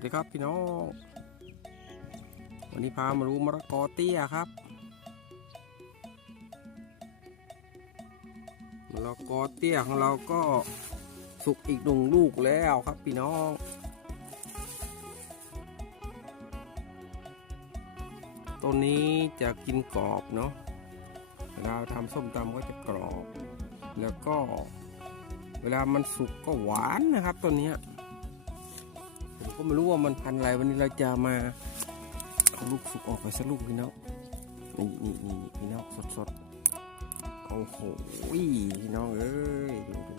วัสดีครับพี่น้อง วันนี้พามารู้มะละกอเตี้ยครับ มะละกอเตี้ยของเราก็สุกอีกหนึ่งลูกแล้วครับพี่น้องต้นนี้จะกินกรอบเนาะเวลาทำส้มตำก็จะกรอบ แล้วก็เวลามันสุกก็หวานนะครับต้นนี้ ก็ไม่รู้ว่ามันพันอะไรวันนี้เราจะมาเอาลูกสุกออกไปสักลูกพี่น้องนี่นี่นี่พี่น้องสดสดๆโอ้โหพี่น้องเอ้ยดูดู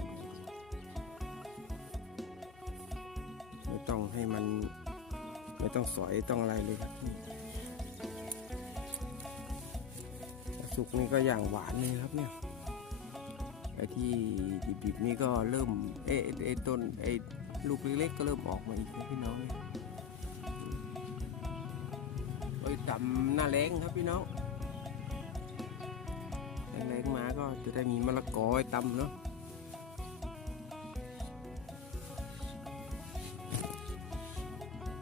ไม่ต้องให้มัน ไม่ต้องสอยต้องอะไรเลยครับสุกนี่ก็อย่างหวานเลยครับเนี่ย ที่ดิบๆนี่ก็เริ่มเอ๊ะไอ้ต้นไอ้ลูกเล็กๆก็เริ่มออกมาอีกพี่น้องเนี่ยโอ้ยต่ำหน้าแรงครับพี่น้องแรงมาก็จะได้มีมะละกอไอ้ตำเนาะ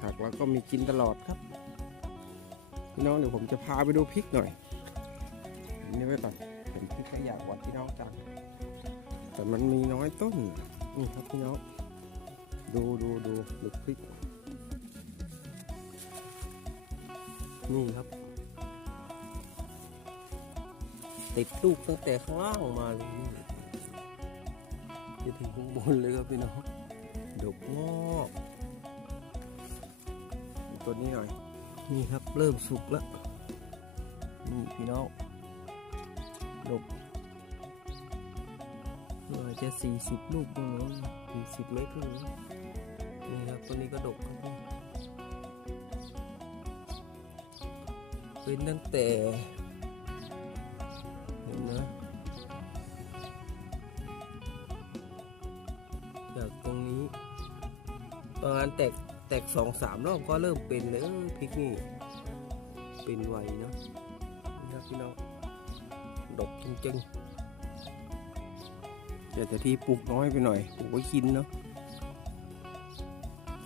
ผักเราก็มีกินตลอดครับ พี่น้องเดี๋ยวผมจะพาไปดูพริกหน่อยนี่ไว้ก่อนผมพริกขยะกว่าพี่น้องจัง แต่มันมีน้อยต้น นี่ครับพี่น้อง ดูดูดูดูพริก นี่ครับ ติดลูกตั้งแต่ข้างล่างมาเลยนี่จะถึงข้างบนเลยครับพี่น้อง ดกงอกตัวนี้หน่อย นี่ครับเริ่มสุกแล้ว นี่พี่น้อง ดก อาจจะสี่สิบลูกมั้งนาะสี่สิบเมตรเลยนี่ครับตัวนี้ก็ดกครับเป็นตั้งแต่เห็นนะจากตรงนี้ประมาณแตกแตกสองสามรอบก็เริ่มเป็นเลยพริกนี่เป็นไวเนอะนี่ครับพี่น้องดกจริงๆ แต่แต่ที่ปลูกน้อยไปหน่อยปลูกไว้กินเนาะ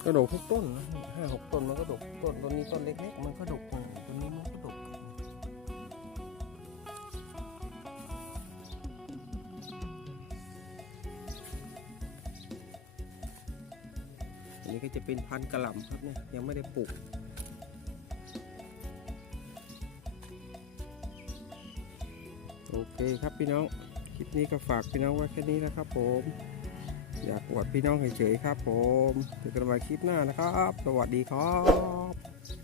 ก็ดกทุกต้นนะห้าหกต้นมันก็ดกต้นต้นนี้ต้นเล็กๆมันก็ดกต้นนี้มันก็ดกอันนี้ก็จะเป็นพันธุ์กระหล่ำครับเนี่ยยังไม่ได้ปลูกโอเคครับพี่น้อง คลิปนี้ก็ฝากพี่น้องไว้แค่นี้นะครับผม อยากอวดพี่น้องเฉยๆครับผมเจอกันใหม่คลิปหน้านะครับ สวัสดีครับ